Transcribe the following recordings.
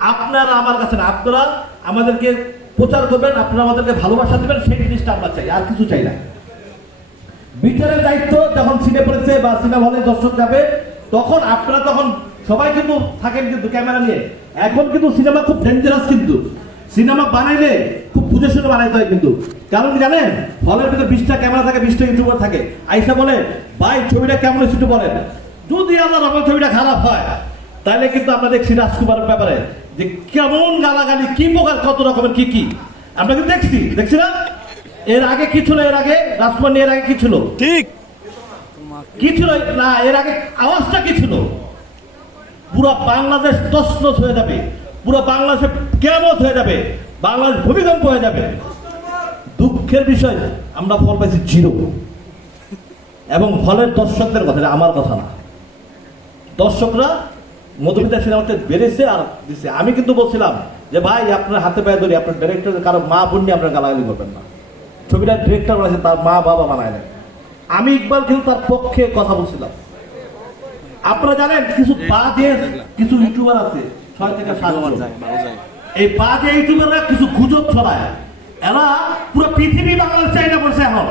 আপনারা আমার কাছে না, আপনারা আমাদেরকে প্রচার করবেন, আপনারা আমাদেরকে ভালোবাসা দেবেন, সেই জিনিসটা আমরা চাই, আর কিছু চাই না। বিচারের দায়িত্ব যখন সিনে পড়েছে বা সিনেমা হলে দর্শক যাবে, তখন আপনারা তখন সবাই কিন্তু থাকেন কিন্তু ক্যামেরা নিয়ে। এখন কিন্তু সিনেমা খুব ডেঞ্জারাস কিন্তু। সিনেমা বানাইলে খুব বুঝে শুনে বানাইতে হয় কিন্তু। কারণ জানেন? হলের ভিতরে বিশটা ক্যামেরা থাকে, বিশটা ইউটিউবার থাকে। আইসা বলে, ভাই, ছবিটা কেমন একটু বলেন। যদি আল্লাহ রকম ছবিটা খারাপ হয় তাহলে কিন্তু আমরা দেখছি রাজকুমারের ব্যাপারে যে কেমন গালাগালি কি প্রকার কত রকমের কি কি? আমরা কিন্তু দেখছি দেখছি না? এর আগে কি ছিল? এর আগে রাজকুমার নিয়ে এর আগে কি ছিল? ঠিক। কি ছিল? না এর আগে আওয়াজটা কি ছিল? পুরো বাংলাদেশ তসনস হয়ে যাবে। পুরো বাংলাদেশে কেমত হয়ে যাবে। বাংলাদেশ ভূমিকম্প হয়ে যাবে। দুঃখের বিষয় আমরা ফল পাইছি জিরো। এবং ফলের দর্শকদের কথা আমার কথা না। দর্শকরা মধুমিতা সিনেমাতে বেড়েছে আর দিছে। আমি কিন্তু বলছিলাম যে ভাই আপনার হাতে পায়ে ধরি আপনার ডিরেক্টর কারও মা বোন নিয়ে আপনার গালাগালি করবেন না। ছবিটা ডিরেক্টর বানাইছে তার মা বাবা বানায় না আমি ইকবাল কিন্তু তার পক্ষে কথা বলছিলাম। আপনারা জানেন কিছু বাজে কিছু ইউটিউবার আছে ছয় থেকে সাতজন। এই বাজে ইউটিউবাররা কিছু গুজব ছড়ায়। এরা পুরো পৃথিবী বাংলাদেশ আইনা করছে এখন।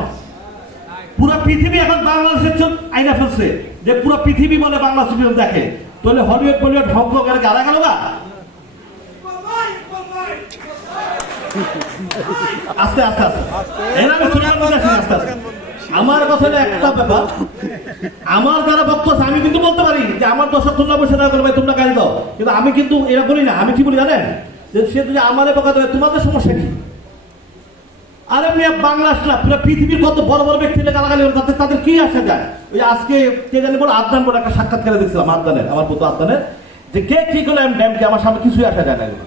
পুরো পৃথিবী এখন বাংলাদেশের আইনা ফেলছে। যে পুরো পৃথিবী বলে বাংলা সিনেমা দেখে। তাহলে হলিউড বলিউড হংকং এর গালা গেল গা আস্তে আস্তে আস্তে। এর আমি শোনার মধ্যে আছি, আস্তে আস্তে। আমার কথা একটা ব্যাপার। আমার যারা বক্তব্য আমি কিন্তু বলতে পারি যে আমার দর্শক তোমরা বসে না করবে তোমরা গাল দাও। কিন্তু আমি কিন্তু এরা বলি না। আমি কি বলি জানেন? যে সে যদি আমারে বকা দেবে তোমাদের সমস্যা কি? আরে মেয়ে বাংলা না পুরো পৃথিবীর কত বড় বড় ব্যক্তিরা গালাগালি করে তাদের তাদের কি আসে যায় ওই আজকে কে জানি বলে আদনান বলে একটা সাক্ষাৎকারে দেখছিলাম আদনানের আমার পুত্র আদনানের যে কে কি করলে আমি ড্যামকে আমার সামনে কিছুই আসা যায় না এগুলো।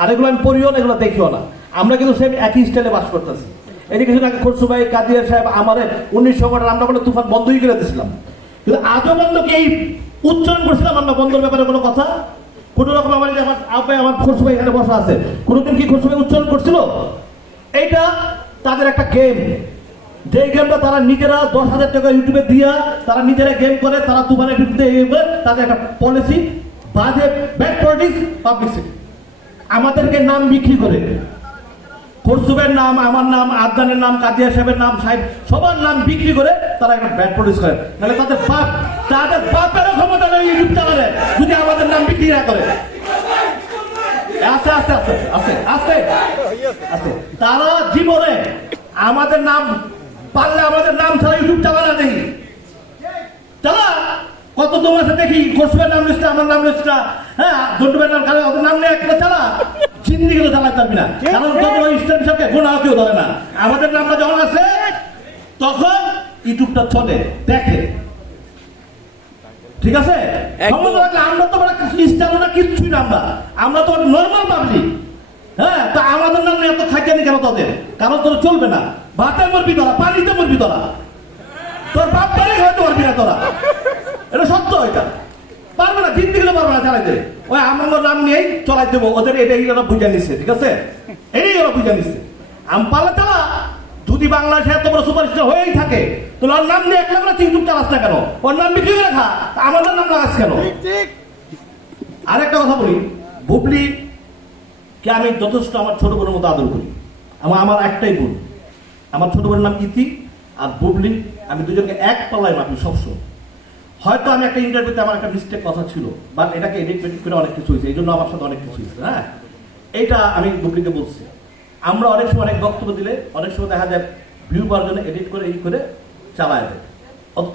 আর এগুলো আমি পড়িও না, এগুলো দেখিও না। আমরা কিন্তু সেম একই স্টাইলে বাস করতেছি। এই যে কিছুদিন আগে খরসু ভাই, কাদিয়া সাহেব, আমার উনিশশো কোটা আমরা বলে তুফান বন্ধই করে দিয়েছিলাম। কিন্তু আজও বন্ধ কি এই উচ্চারণ করছিলাম আমরা বন্ধর ব্যাপারে কোনো কথা? কোনো রকম আমার আমার আব্বাই, আমার খরসু ভাই এখানে বসা আছে। কোনোদিন কি খরসু ভাই উচ্চারণ করছিল? এইটা তাদের একটা গেম যে গেমটা তারা নিজেরা দশ হাজার টাকা ইউটিউবে দিয়া তারা নিজেরা গেম করে, তারা এই করে তাদের একটা পলিসি বাজে ব্যাড পলিটিক্স পাবলিসিটি আমাদেরকে নাম বিক্রি করে। খরসুবের নাম, আমার নাম আদনানের নাম কাদিয়া সাহেবের নাম, সাহেব, সবার নাম বিক্রি করে তারা একটা ব্যাড প্রডিউস করে। তাহলে তাদের বাপ, তাদের বাপেরও ক্ষমতা নেই ইউটিউব চালাবে যদি আমাদের নাম বিক্রি না করে। আস্তে আস্তে আস্তে আস্তে আস্তে তারা জীবনে আমাদের নাম পারলে আমাদের নাম ছাড়া ইউটিউব চালানো নেই। চালা কত তোমার সাথে দেখি খসবের নাম লিস্টটা আমার নাম লিস্টটা হ্যাঁ নাম খালে ওদের নাম নিয়ে একটা চালা। চালাতে পারবি না। কারণ গোনা কেউ ধরে না। আমাদের নামটা যখন আছে তখন ইউটিউবটা চলে দেখে। ঠিক আছে? আমরা তো ইস্টার না কিচ্ছুই না আমরা। আমরা তো নর্মাল পাবলিক হ্যাঁ তা আমাদের নাম নিয়ে এত খাইতে কেন তোদের? কারণ তোর চলবে না। ভাতে মরবি তোরা পানিতে মরবি তোরা। তোর বাপ বাড়ি হয়তো পারবি না তোরা। এটা সত্য এটা। পারবে না দিন দিলে পারবে না চালাইতে। ওই আমার নাম নিয়েই চলাই দেবো। ওদের এটা ওরা বুঝে নিচ্ছে ঠিক আছে? এই ওরা বুঝে নিচ্ছে আম পালা চালা যদি বাংলাদেশে এত বড় সুপারস্টার হয়েই থাকে তো ওর নাম নিয়ে এক লাখ ইউটিউব চালাস না কেন? ওর নাম বিক্রি করে খা। আমাদের নাম লাগাস কেন? আর একটা কথা বলি। বুবলি কে আমি যথেষ্ট আমার ছোট বোনের মতো আদর করি? আমার আমার একটাই বোন। আমার ছোট বোনের নাম ইতি আর বুবলি। আমি দুজনকে এক পাল্লায় মাপি সবসময়। হয়তো আমি একটা ইন্টারভিউতে আমার একটা মিস্টেক কথা ছিল বাট এটাকে এডিট মেডিট করে অনেক কিছু হয়েছে, এই জন্য আমার সাথে অনেক কিছু হয়েছে হ্যাঁ? এইটা আমি বুবলিকে বলছি। আমরা অনেক সময় অনেক বক্তব্য দিলে, অনেক সময় দেখা যায় ভিউ পাওয়ার জন্য এডিট করে এই করে চালায় দেয়।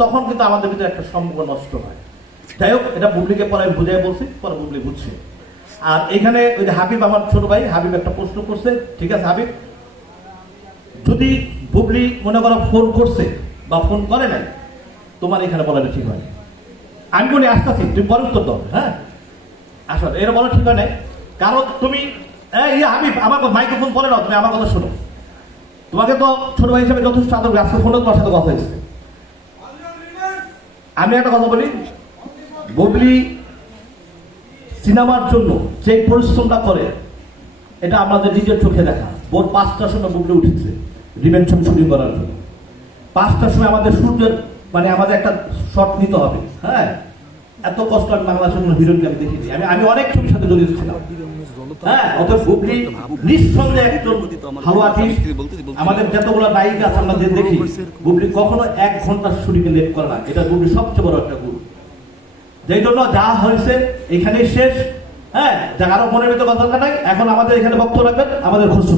তখন কিন্তু আমাদের ভিতরে একটা সম্পর্ক নষ্ট হয়। যাই হোক, এটা বুবলিকে পরে আমি বুঝাই বলছি, পরে বুবলি বুঝছে। আর এখানে ওই যে হাবিব আমার ছোট ভাই, হাবিব একটা প্রশ্ন করছে, ঠিক আছে হাবিব? যদি বুবলি মনে করো ফোন করছে বা ফোন করে নাই, তোমার এখানে বলাটা ঠিক হয় আমি বলি, আসতেছি, তুমি বলো উত্তর দাও। হ্যাঁ? আসলে এটা বলা ঠিক হয় নাই। কারণ তুমি, এই হাবিব, আমার মাইক্রোফোন বলে নাও, তুমি আমার কথা শোনো। তোমাকে তো ছোট ভাই হিসেবে যথেষ্ট আদর। আজকে ফোনে তোমার সাথে কথা হয়েছে। আমি একটা কথা বলি, বুবলি সিনেমার জন্য যে পরিশ্রমটা করে, এটা আমাদের নিজের চোখে দেখা। ভোর পাঁচটার সময় বুবলি উঠেছে রিভেন ছবি শুটিং করার জন্য। পাঁচটার সময় আমাদের সূর্যের মানে আমাদের একটা শট নিতে হবে হ্যাঁ? এত কষ্ট আমি বাংলাদেশের কোনো হিরোইনকে আমি দেখিনি। আমি আমি অনেক ছবির সাথে জড়িত ছিলাম। হ্যাঁ অতএব ভালো আমাদের যতগুলো নায়িকা আছে আমরা দেখি, বুবলি কখনো এক ঘণ্টার শুটিং লেট করে না। এটা বুবলি সবচেয়ে বড় একটা গুণ। যেই জন্য যা হয়েছে এখানেই শেষ। হ্যাঁ যা আরও মনের ভিতরে কথা নাই। এখন আমাদের এখানে বক্তব্য রাখবেন, আমাদের খুশু